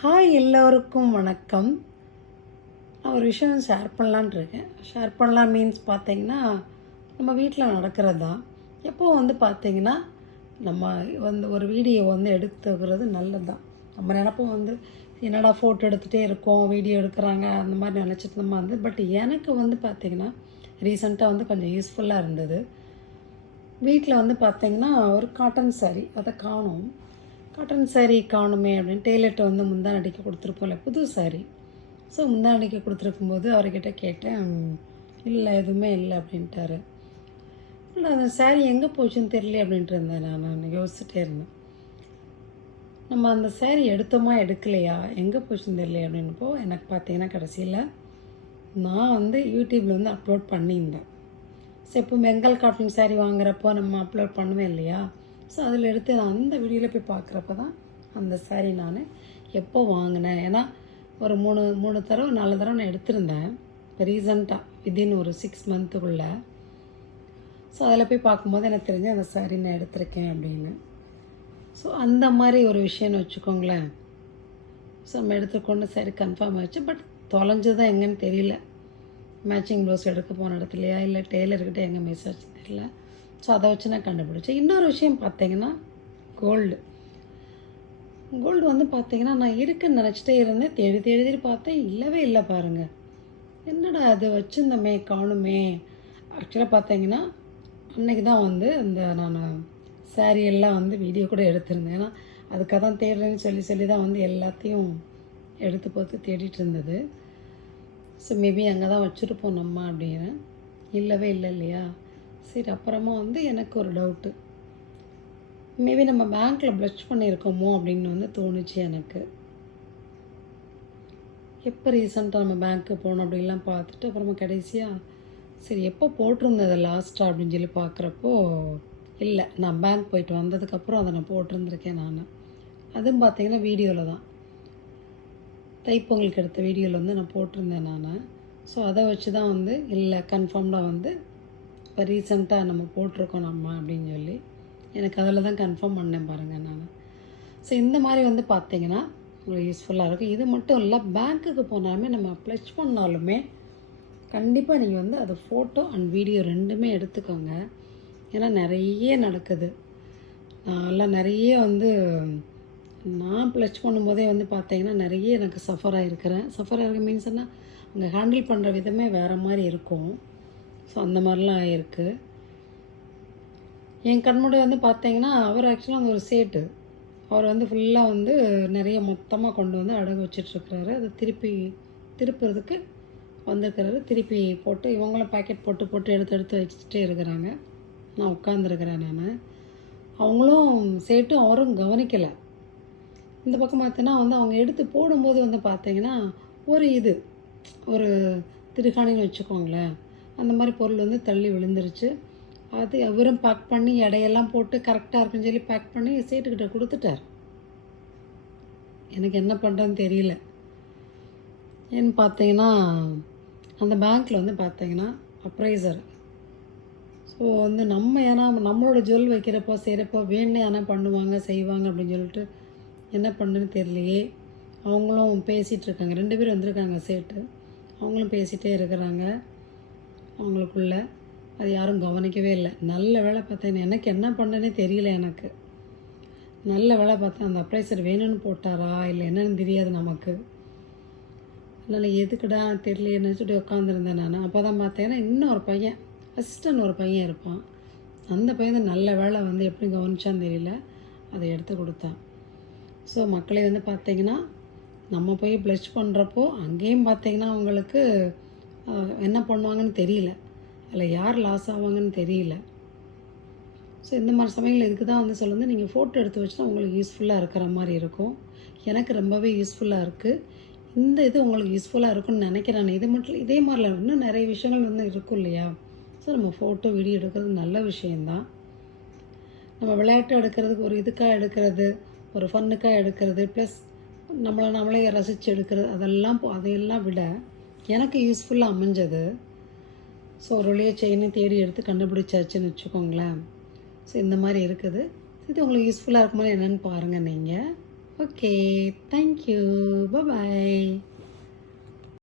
Hi எல்லோருக்கும் வணக்கம். நான் ஒரு விஷயம் ஷேர் பண்ணலான்ட்டு இருக்கேன். ஷேர் பண்ணலாம் மீன்ஸ் பார்த்தீங்கன்னா, நம்ம வீட்டில் நடக்கிறது தான். எப்போது பார்த்தீங்கன்னா, நம்ம ஒரு வீடியோ எடுத்துக்கிறது நல்லது தான். நம்ம நினப்போம் என்னடா ஃபோட்டோ எடுத்துகிட்டே இருக்கோம், வீடியோ எடுக்கிறாங்க அந்த மாதிரி நினச்சிட்டு நம்ம பட் எனக்கு பார்த்தீங்கன்னா ரீசெண்டாக கொஞ்சம் யூஸ்ஃபுல்லாக இருந்தது. வீட்டில் பார்த்தீங்கன்னா ஒரு காட்டன் சாரீ அதை காணும். காட்டன் சாரீ காணுமே அப்படின்னு டெய்லர்கிட்ட முந்தான அடிக்க கொடுத்துருப்போம்ல, புது சாரீ. ஸோ முந்தான அடிக்க கொடுத்துருக்கும்போது அவர்கிட்ட கேட்டேன், இல்லை எதுவுமே இல்லை அப்படின்ட்டாரு. இல்லை அந்த சாரீ எங்கே போச்சுன்னு தெரியல அப்படின்ட்டு இருந்தேன். நான் யோசிச்சுட்டே இருந்தேன், நம்ம அந்த சாரீ எடுத்தோமா எடுக்கலையா, எங்கே போச்சுன்னு தெரியல அப்படின்னப்போ எனக்கு பார்த்தீங்கன்னா கடைசியில் நான் யூடியூப்பில் அப்லோட் பண்ணியிருந்தேன். ஸோ இப்போ பெங்கால் காட்டன் சாரீ வாங்குறப்போ நம்ம அப்லோட் பண்ணுவேன் இல்லையா. ஸோ அதில் எடுத்து நான் அந்த வீடியோவில் போய் பார்க்குறப்ப தான் அந்த சாரீ நான் எப்போ வாங்கினேன். ஏன்னா ஒரு மூணு தடவை 4 தடவை நான் எடுத்திருந்தேன் இப்போ ரீசண்டாக வித்தின் ஒரு 6 மந்த்துக்குள்ளே. ஸோ அதில் போய் பார்க்கும்போது எனக்கு தெரிஞ்சு அந்த சாரீ நான் எடுத்திருக்கேன் அப்படின்னு. ஸோ அந்த மாதிரி ஒரு விஷயம்னு வச்சுக்கோங்களேன். ஸோ நம்ம எடுத்துக்கொண்டு சாரீ கன்ஃபார்ம் ஆகிடுச்சு. பட் தொலைஞ்சது தான் எங்கேன்னு தெரியல. மேட்சிங் ப்ளவுஸ் எடுக்க போன இடத்துலையா இல்லை டெய்லர்கிட்ட எங்கே மிஸ் ஆச்சு தெரியல. ஸோ அதை வச்சு நான் கண்டுபிடிச்சேன். இன்னொரு விஷயம் பார்த்தீங்கன்னா கோல்டு பார்த்தீங்கன்னா நான் இருக்குன்னு நினச்சிட்டே இருந்தேன். தேடி பார்த்தேன், இல்லவே இல்லை பாருங்கள். என்னடா அது வச்சுருந்தோமே காணுமே. ஆக்சுவலாக பார்த்தீங்கன்னா அன்றைக்கி தான் இந்த நான் சாரீ எல்லாம் வீடியோ கூட எடுத்திருந்தேன். ஏன்னா அதுக்காக தான் தேடுறேன்னு சொல்லி தான் எல்லாத்தையும் எடுத்து பார்த்து தேடிட்டு இருந்தது. ஸோ மேபி அங்கே தான் வச்சுருப்போம் நம்ம அப்படின்னு. இல்லவே இல்லை இல்லையா. சரி, அப்புறமா எனக்கு ஒரு டவுட்டு, மேபி நம்ம பேங்க்கில் ப்ளஷ் பண்ணியிருக்கோமோ அப்படின்னு தோணுச்சு எனக்கு. எப்போ ரீசெண்டாக நம்ம பேங்க்கு போனோம் அப்படின்லாம் பார்த்துட்டு அப்புறமா கடைசியாக சரி எப்போ போட்டிருந்தது லாஸ்ட்டாக அப்படின்னு சொல்லி பார்க்குறப்போ இல்லை, நான் பேங்க் போயிட்டு வந்ததுக்கப்புறம் அதை நான் போட்டிருந்துருக்கேன் நான். அதுவும் பார்த்தீங்கன்னா வீடியோவில் தான், தைப்பொங்கலுக்கு எடுத்த வீடியோவில் நான் போட்டிருந்தேன் நான். ஸோ அதை வச்சு தான் இல்லை கன்ஃபார்ம்டாக இப்போ ரீசெண்டாக நம்ம போட்டிருக்கோம் நம்ம அப்படின்னு சொல்லி எனக்கு அதில் தான் கன்ஃபார்ம் பண்ணேன் பாருங்கள் நான். ஸோ இந்த மாதிரி பார்த்தீங்கன்னா உங்களுக்கு யூஸ்ஃபுல்லாக இருக்கும். இது மட்டும் இல்லை, பேங்க்குக்கு போனாலுமே நம்ம ப்ளஷ் பண்ணாலுமே கண்டிப்பாக நீங்கள் அது ஃபோட்டோ அண்ட் வீடியோ ரெண்டுமே எடுத்துக்கோங்க. ஏன்னா நிறைய நடக்குது. நான்லாம் நிறைய நான் ப்ளஷ் பண்ணும்போதே பார்த்தீங்கன்னா நிறைய எனக்கு சஃபர் ஆகிருக்க மீன்ஸ்னால் அங்கே ஹேண்டில் பண்ணுற விதமே வேறு மாதிரி இருக்கும். ஸோ அந்த மாதிரிலாம் ஆகிருக்கு. என் கண்முடி பார்த்தீங்கன்னா அவர் ஆக்சுவலாக ஒரு சேட்டு, அவர் ஃபுல்லாக நிறைய மொத்தமாக கொண்டு அடகு வச்சிட்ருக்கிறாரு. அதை திருப்புறதுக்கு வந்திருக்கிறாரு. திருப்பி போட்டு இவங்களும் பேக்கெட் போட்டு எடுத்து வச்சுட்டே இருக்கிறாங்க. நான் உட்காந்துருக்கிறேன் நான். அவங்களும் சேட்டும் அவரும் கவனிக்கலை. இந்த பக்கம் பார்த்தீங்கன்னா அவங்க எடுத்து போடும்போது பார்த்தீங்கன்னா ஒரு திருகாணின்னு வச்சுக்கோங்களேன், அந்த மாதிரி பொருள் தள்ளி விழுந்துருச்சு. அது அவரும் பேக் பண்ணி எடையெல்லாம் போட்டு கரெக்டாக இருக்குன்னு சொல்லி பேக் பண்ணி சேட்டுக்கிட்ட கொடுத்துட்டார். எனக்கு என்ன பண்ணுறதுன்னு தெரியல. ஏன்னு பார்த்தீங்கன்னா அந்த பேங்க்கில் பார்த்தீங்கன்னா அப்ரைசர். ஸோ நம்ம ஏன்னா நம்மளோட ஜுவல் வைக்கிறப்போ செய்கிறப்போ வேணே ஆனால் பண்ணுவாங்க செய்வாங்க அப்படின்னு சொல்லிட்டு என்ன பண்ணுன்னு தெரியலையே. அவங்களும் பேசிகிட்டு இருக்காங்க, 2 பேர் வந்திருக்காங்க சேட்டு. அவங்களும் பேசிகிட்டே இருக்கிறாங்க அவங்களுக்குள்ள. அது யாரும் கவனிக்கவே இல்லை. நல்ல வேலை பார்த்தேன், எனக்கு என்ன பண்ணனே தெரியல. எனக்கு நல்ல வேலை பார்த்தேன், அந்த அப்ரைசர் வேணும்னு போட்டாரா இல்லை என்னன்னு தெரியாது நமக்கு. அதனால் எதுக்குடா தெரியல நினச்சிட்டு உட்காந்துருந்தேன் நான். அப்போ தான் பார்த்தேன்னா இன்னொரு பையன், அசிஸ்டன்ட் ஒரு பையன் இருப்பான். அந்த பையன் நல்ல வேலை எப்படி கவனிச்சான்னு தெரியல, அதை எடுத்து கொடுத்தான். ஸோ மக்களே பார்த்தீங்கன்னா நம்ம போய் ப்ளஷ் பண்ணுறப்போ அங்கேயும் பார்த்தீங்கன்னா அவங்களுக்கு என்ன பண்ணுவாங்கன்னு தெரியல, அதில் யார் லாஸ் ஆவாங்கன்னு தெரியல. ஸோ இந்த மாதிரி சமயங்கள் இதுக்கு தான் சொல்லுங்கள், நீங்கள் ஃபோட்டோ எடுத்து வச்சுன்னா உங்களுக்கு யூஸ்ஃபுல்லாக இருக்கிற மாதிரி இருக்கும். எனக்கு ரொம்பவே யூஸ்ஃபுல்லாக இருக்குது. இந்த இது உங்களுக்கு யூஸ்ஃபுல்லாக இருக்குன்னு நினைக்கிறேன். இது மட்டும் இதே மாதிரிலாம் இன்னும் நிறைய விஷயங்கள் இருக்கும் இல்லையா. ஸோ நம்ம ஃபோட்டோ வீடியோ எடுக்கிறது நல்ல விஷயந்தான். நம்ம விளையாட்டு எடுக்கிறதுக்கு ஒரு இதுக்காக எடுக்கிறது, ஒரு ஃபன்னுக்காக எடுக்கிறது, ப்ளஸ் நம்மளே ரசித்து எடுக்கிறது, அதையெல்லாம் விட எனக்கு யூஸ்ஃபுல்லாக அமைஞ்சது. ஸோ ஒரு வழியாக செயினை தேடி எடுத்து கண்டுபிடிச்சாச்சுன்னு வச்சுக்கோங்களேன். ஸோ இந்த மாதிரி இருக்குது. இது உங்களுக்கு யூஸ்ஃபுல்லாக இருக்குமா என்னென்னு பாருங்கள் நீங்கள். ஓகே, தேங்க்யூ, பாய்.